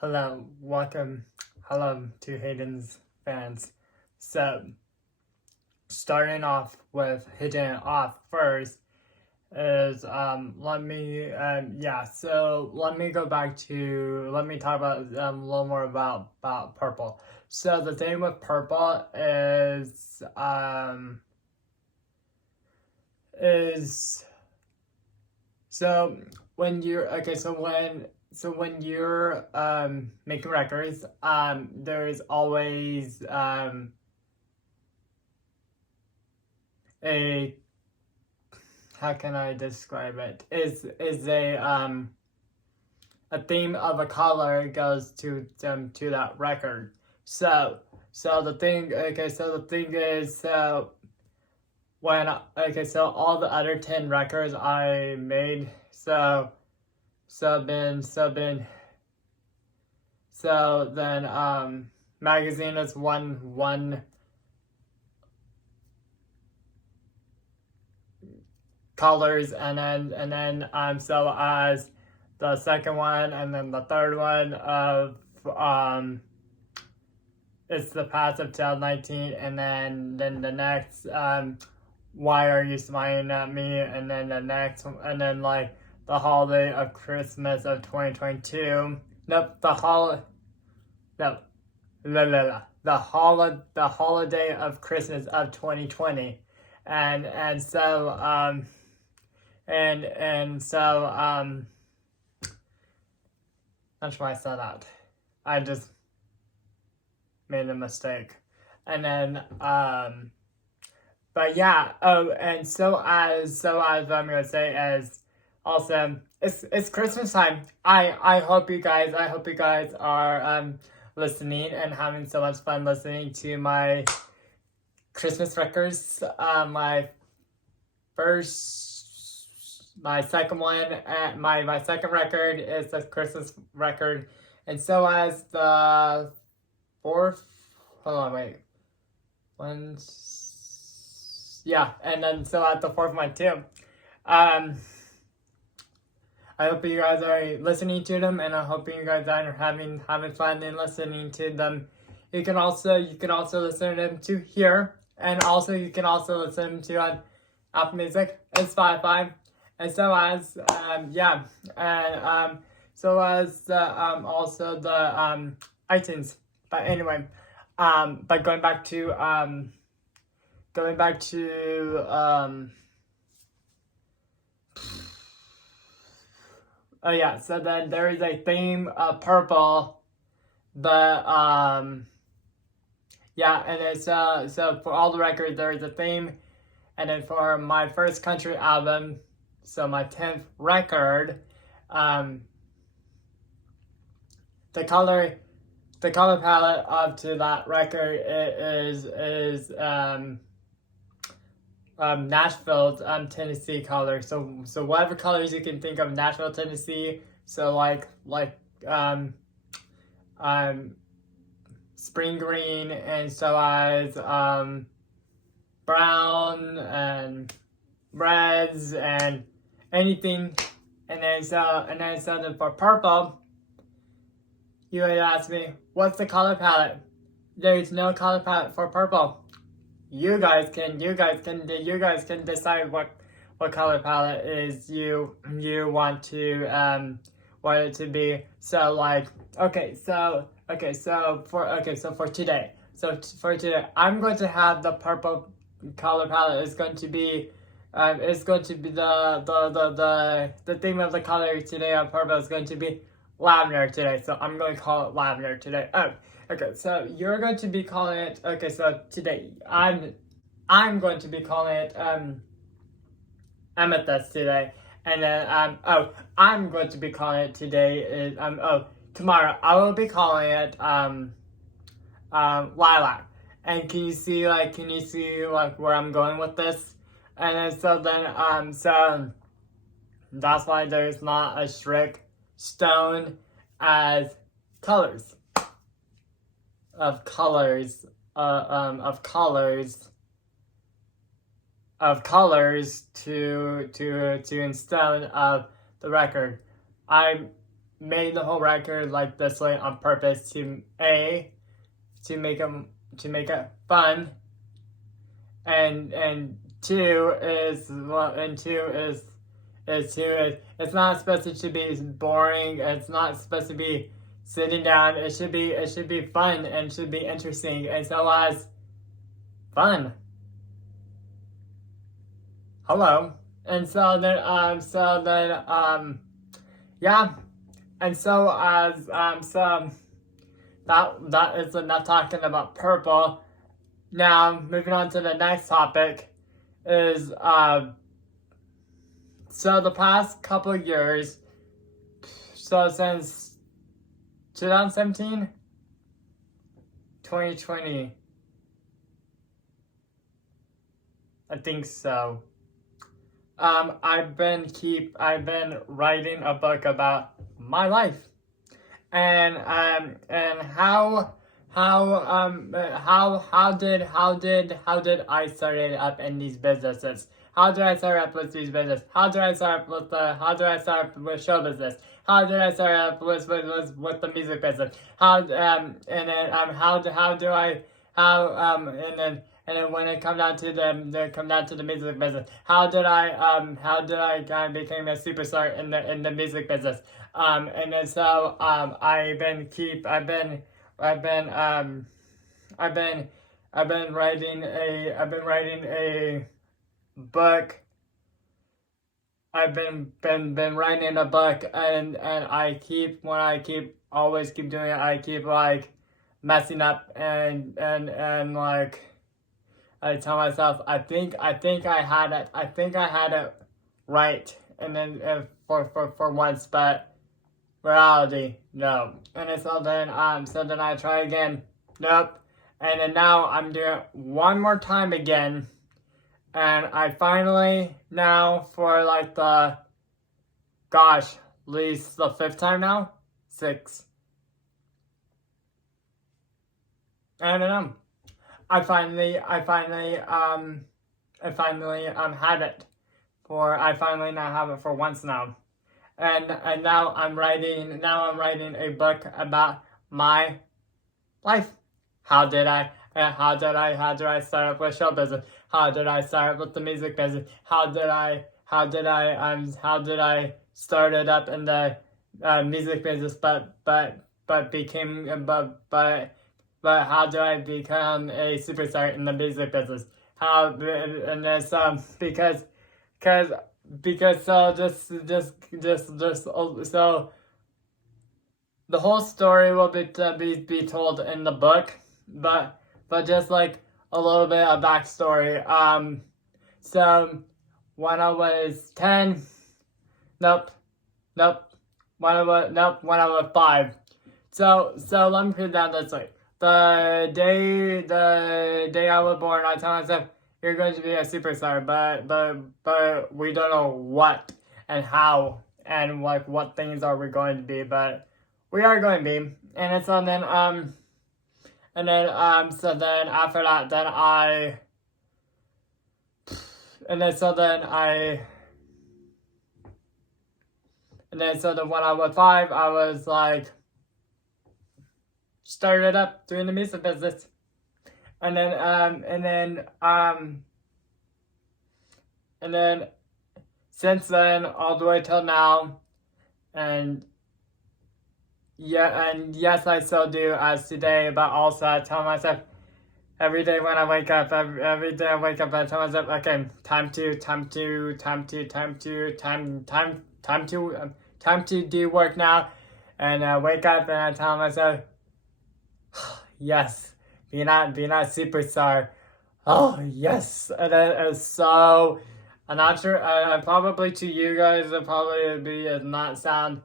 Hello, welcome, hello to Hayden's fans. So, starting off with hitting it off first is let me go back to let me talk about a little more about purple. So the thing with purple is so when you're okay so when you're making records, there's always a how can I describe it? Is a theme of a color goes to that record. So the thing is so all the other 10 records I made so then magazine is one colors and then so as the second one and then the third one of it's the past of 2019 and then the next why are you smiling at me and then the next and then like the holiday of Christmas of 2022. Nope, the holiday holiday of Christmas of 2020. And so that's why I said that. I just made a mistake. And then but yeah, and so as I'm gonna say as also it's Christmas time. I hope you guys are listening and having so much fun listening to my Christmas records. My second one, my second record is a Christmas record, and so as the fourth. Hold on, wait. And then so at the fourth one too. I hope you guys are listening to them, and I hope you guys are having fun in listening to them. You can also listen to them to here, and also you can also listen to on Apple Music and Spotify, and so as also the iTunes. But anyway, but going back to oh yeah, so then there is a theme of purple, but and it's so for all the records there is a theme, and then for my first country album, so my 10th record, the color palette up to that record is Nashville, Tennessee color. So whatever colors you can think of, Nashville, Tennessee. So like spring green, and so as brown and reds and anything, and then for purple, you would ask me, what's the color palette? There is no color palette for purple. You guys can decide what color palette is you want it to be. So like for today. For today, I'm going to have the purple color palette is going to be the theme of the color today on purple is going to be lavender today. So I'm going to call it lavender today. Oh, okay. So you're going to be calling it. Okay. So today I'm going to be calling it amethyst today, and then I'm going to be calling it today is tomorrow I will be calling it lilac. And can you see where I'm going with this? And then so that's why there's not a strict stone as colors of colors to in stone of the record. made the whole record like this way on purpose to make it fun, and two is it's not supposed to be boring. It's not supposed to be sitting down. It should be fun and should be interesting, and so as fun. Hello. And so then yeah. And so as so that is enough talking about purple. Now moving on to the next topic is so the past couple of years, so since 2017, 2020, I think so. I've been writing a book about my life, and how did I start it up in these businesses? How did I start up with these businesses? How did I start up with show business? How did I start up with the music business? And then when it come down to the music business, how did I kind of become a superstar in the music business? And then so I've been writing a book. I've been writing a book, and always keep doing it. I keep like messing up and like I tell myself I think I had it right, and then for once, but reality, no. And so then I try again, nope. And then now I'm doing it one more time again, and I finally now for like the at least the fifth time now, six. I don't know. I finally had it I finally now have it for once now. And now I'm writing a book about my life. How did I start up with show business? How did I start up with the music business? How did I start it up in the music business but how do I become a superstar in the music business? And there's because so so the whole story will be told in the book, but just like a little bit of backstory. So when I was 10, nope. When I was 5. So let me put it down this way. The day I was born, I told myself, you're going to be a superstar, but we don't know what and how and like what things are we going to be, but we are going to be. And so then so then after that when I was 5, I was like started up doing the music business, and then since then all the way till now, and yes, I still do as today, but also I tell myself every day when I wake up, every day I wake up, I tell myself, okay, time to do work now, and I wake up and I tell myself, yes, being a superstar. Oh yes, and it is so. I'm not sure. Probably to you guys, it probably not sound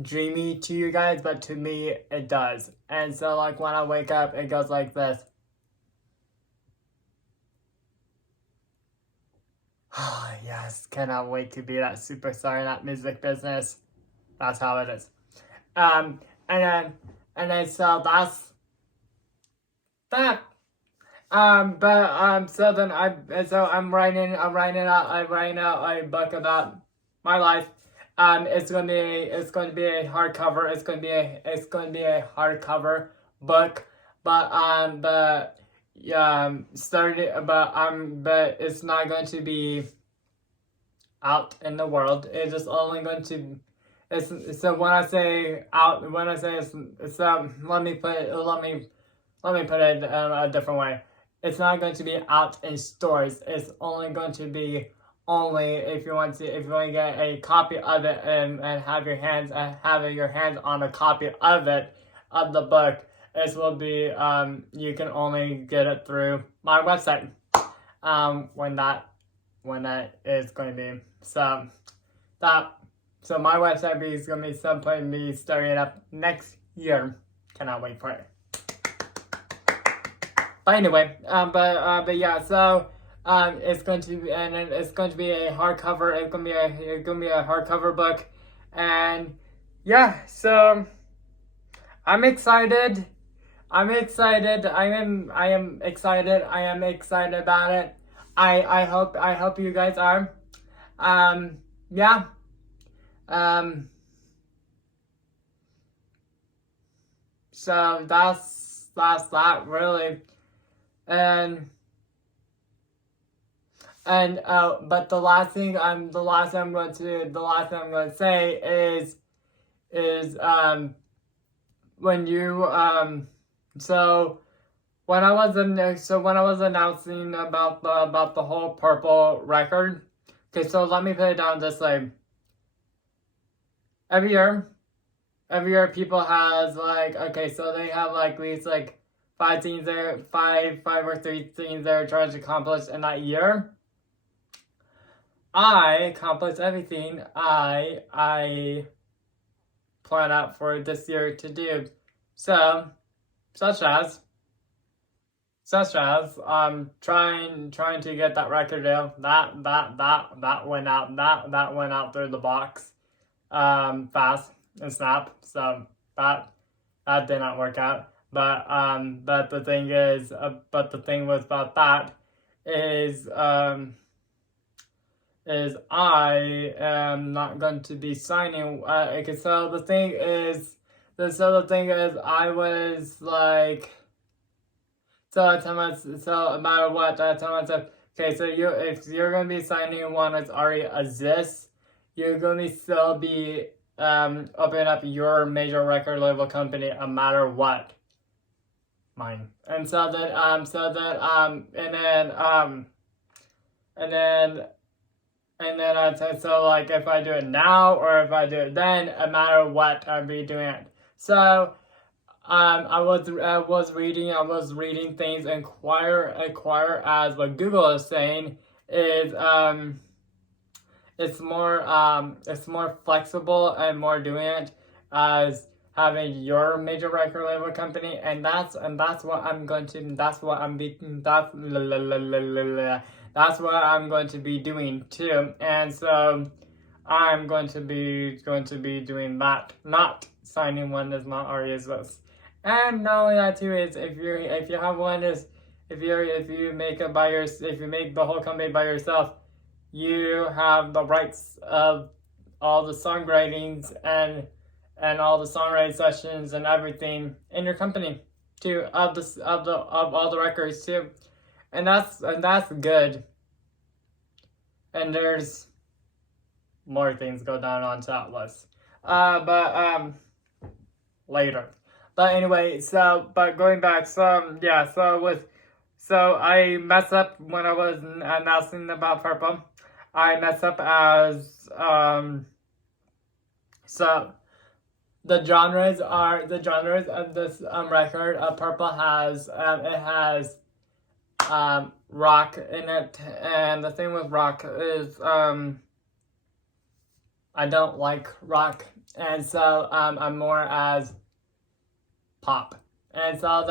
dreamy to you guys, but to me it does. And so like when I wake up, it goes like this. Oh yes, cannot wait to be that superstar in that music business. That's how it is. And then so that's that. So then I'm writing out a book about my life, It's going to be a hardcover. It's going to be a hardcover book, but but it's not going to be out in the world. It's just only going to. So when I say out, let me put it a different way. It's not going to be out in stores. It's only going to be only if you want to get a copy of it and have your hands on a copy of it, of the book. It will be you can only get it through my website. When that is going to be. So my website is going to be starting up next year. Cannot wait for it. But anyway, but yeah, so it's going to be, and it's going to be a hardcover. It's going to be a hardcover book, and yeah, so I'm excited. I am excited. I am excited about it. I hope you guys are. Yeah. So that's that really. And but the last thing I'm going to say is when you so when I was announcing about the whole Purple record. Okay, so let me put it down this way. Every year people has like, okay, so they have like at least like five or three things they're trying to accomplish in that year. I accomplished everything I plan out for this year to do. So, such as trying to get that record deal. That went out through the box fast and snap. So that did not work out. But the thing was about that is I am not going to be signing. Okay, so the thing is I was like, so no matter what, I tell myself, okay, so if you're gonna be signing one that's already exists, you're gonna still be opening up your major record label company no matter what. Mine. And so then so like if I do it now or if I do it then, no matter what, I'll be doing it. So I was reading things, inquire as what Google is saying is it's more flexible and more doing it as having your major record label company, and that's what I'm going to doing too. And so I'm going to be doing that, not signing one that's not already exists. And not only that too is if you have one is if you make the whole company by yourself, you have the rights of all the songwritings and all the songwriting sessions and everything in your company too, of all the records too, and that's good. And there's more things go down on that list, but later. But anyway, but going back, so I messed up when I was announcing about Purple. I messed up as so the genres of this record. Purple has it has rock in it, and the thing with rock is I don't like rock, and so I'm more as pop, and so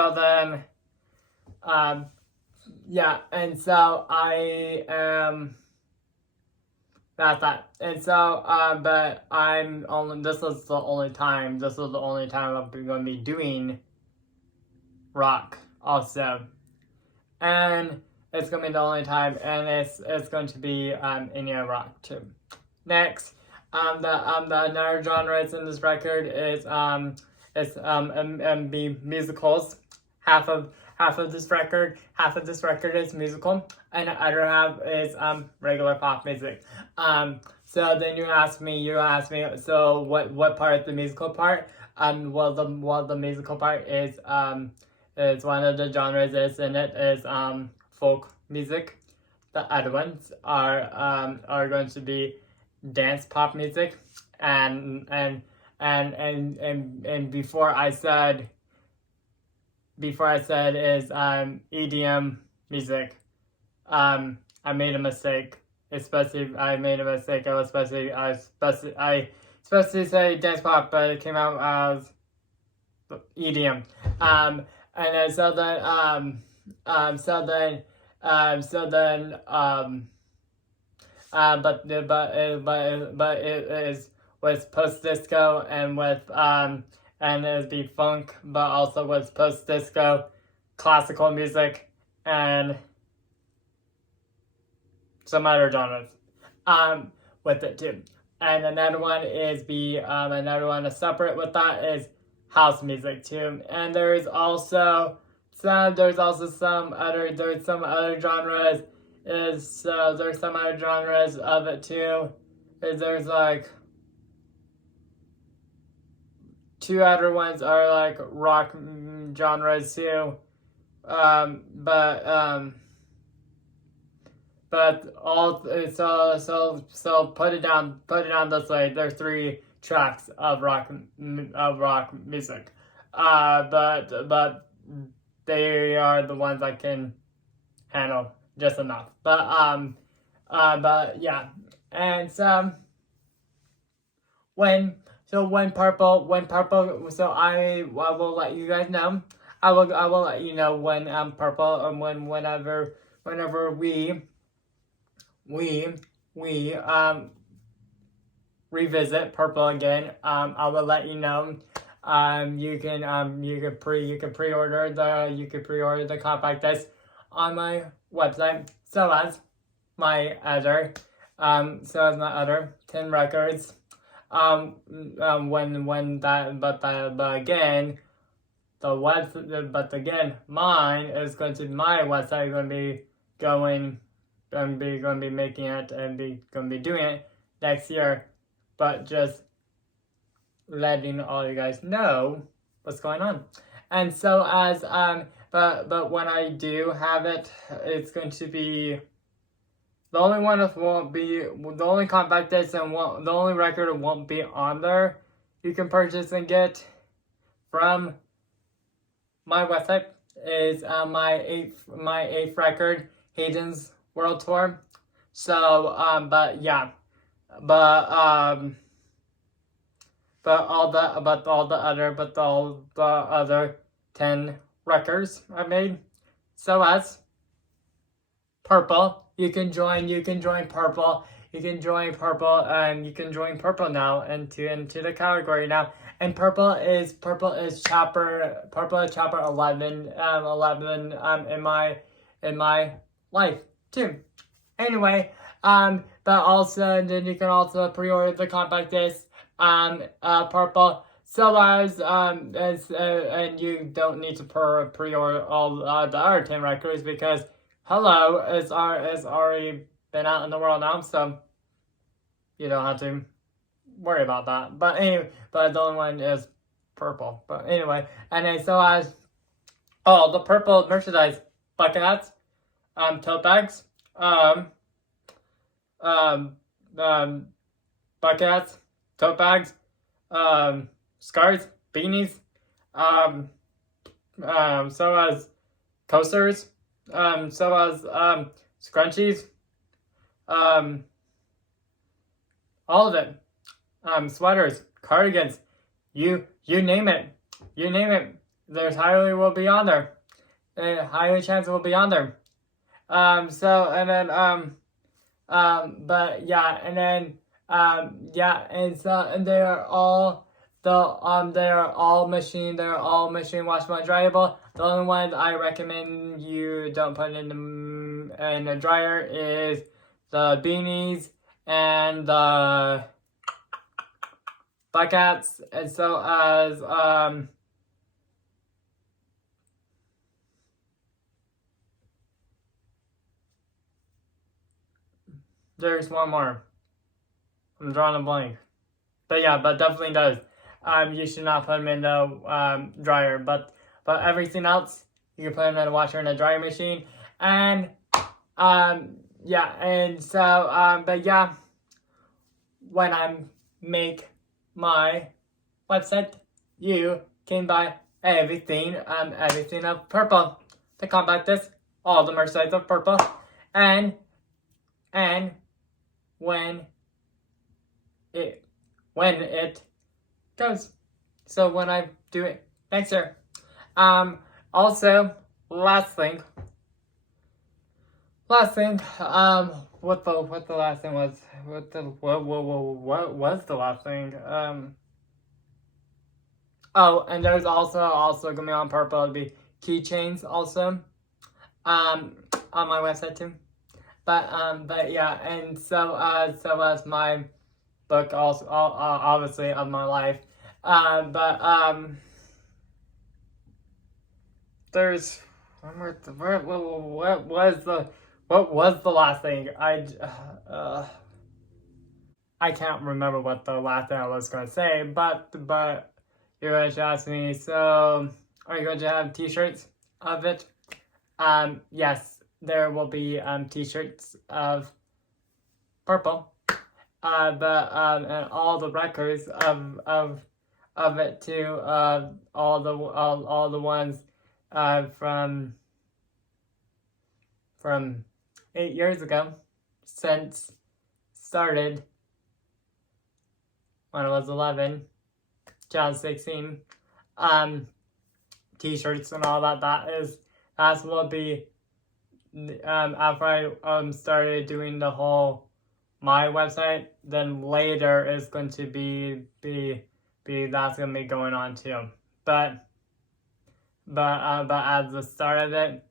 then yeah, and so I am that's that, and so but this is the only time I'm going to be doing rock also, and it's going to be the only time, and it's going to be Indie rock too. Next, the another genres in this record is be musicals. Half of this record is musical, and the other half is regular pop music. So then you ask me, so what part is the musical part? Well, the musical part is one of the genres is in it is folk music. The other ones are going to be dance pop music, and before I said is EDM music. I made a mistake. I made a mistake. I supposed to say dance pop, but it came out as EDM. And then but it is with post disco and with and it'd be funk, but also with post disco, classical music, and some other genres with it too. And another one is separate with that is house music too. And there's also some other genres there's some other genres of it too. There's like two other ones are like rock genres too. But all so put it down this way. There's 3 tracks of rock music. But they are the ones I can handle just enough. But yeah. And when Purple, so I will let you guys know. I will let you know when Purple and whenever we revisit Purple again. I will let you know. You can pre-order the compact disc on my website. So as my other 10 records. But mine is going to my website going to be going to be making it and going to be doing it next year, but just letting all you guys know what's going on. And so as but when I do have it, it's going to be the only one that won't be the only compact disc and the only record that won't be on there. You can purchase and get from my website is my eighth record, Hayden's World Tour. So but all the other 10 records I made. So as Purple, you can join Purple. You can join Purple now into the category now. And Purple is chapter 11 in my life too. Anyway, but also then you can also pre-order the compact disc Purple. So as and you don't need to pre-order all the other 10 records because Hello is already been out in the world now, so you don't have to worry about that. But anyway, but the only one is Purple. But anyway, and then so as the Purple merchandise, bucket hats, tote bags, bucket hats, tote bags, scarves, beanies, so as coasters, so as scrunchies, all of it, sweaters, cardigans, you name it, there's highly will be on there, highly chance it will be on there. So and then but yeah, and then and so and they are all machine washable and dryable. The only one I recommend you don't put in the dryer is the beanies and Black Cats, as well as there's one more. I'm drawing a blank. But yeah, but definitely does. You should not put them in the dryer, but everything else you can put them in a washer and a dryer machine, and yeah, and so but yeah, when I make my website, you can buy everything of purple to combat this. All the merchandise of purple, and when it goes. So when I do it next year. Also, last thing. What the last thing was? What was the last thing? Oh, and there's also gonna be on purple. It'll be keychains also. On my website too. But yeah, and so as my book also obviously of my life. There's what was the last thing I can't remember what the last thing I was gonna say, but you're going to ask me, so are you going to have t-shirts of it? Yes, there will be t-shirts of purple. And all the records of it too. All the ones from 8 years ago, since started when I was 11, 2016. T-shirts and all that will be after I started doing the whole my website, then later is going to be that's gonna be going on too. But at the start of it,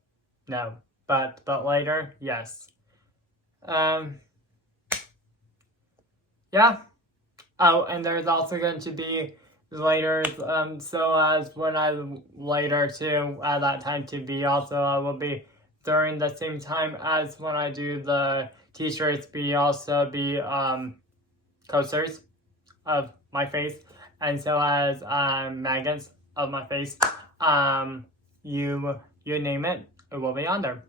no. But later, yes. Yeah. Oh, and there's also going to be later, so as when I later too, at that time to be also, I will be during the same time as when I do the t-shirts, also be coasters of my face, and so as magnets of my face. You name it, it will be on there.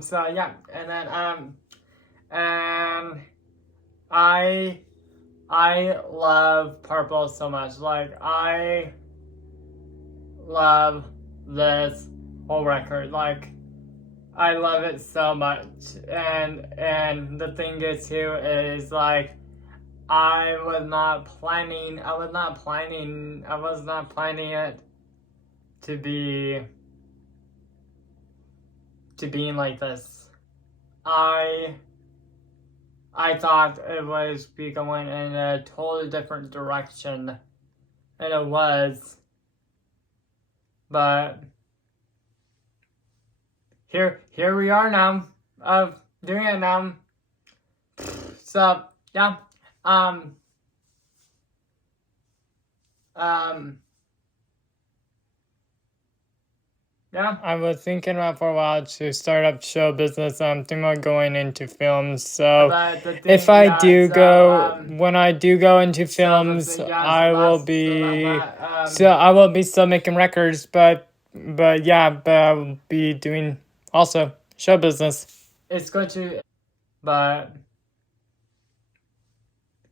So yeah, and then I love purple so much. Like, I love this whole record. Like, I love it so much. And the thing is too is like, I was not planning it to being like this. I thought it was be going in a totally different direction, and it was. But here we are now, of doing it now. So yeah, yeah, I was thinking about for a while to start up show business. I'm thinking about going into films. So if I do go, when I do go into films, I will be still making records. But yeah, but I will be doing also show business. It's going to, but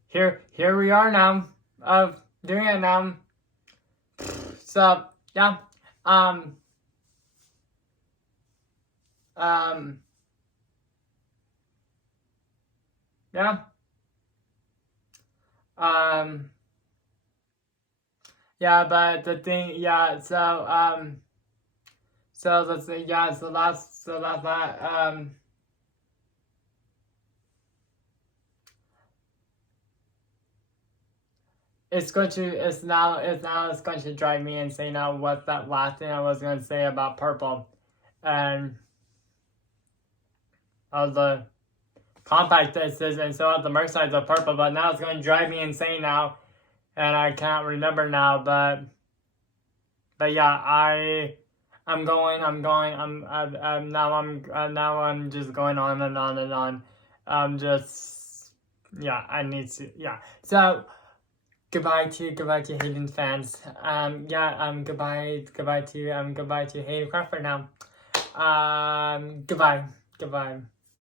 here we are now, of doing it now. So yeah, yeah. Yeah, but the thing, yeah, so let's say, yeah, so that's that, it's going to drive me insane now what that last thing I was going to say about purple, and all the compact discs and still have the merch size of purple, but now it's going to drive me insane now, and I can't remember now, but yeah, now I'm just going on and on and on. I need to, So, goodbye to Hayden fans. Goodbye to Hayden Crawford now. Goodbye.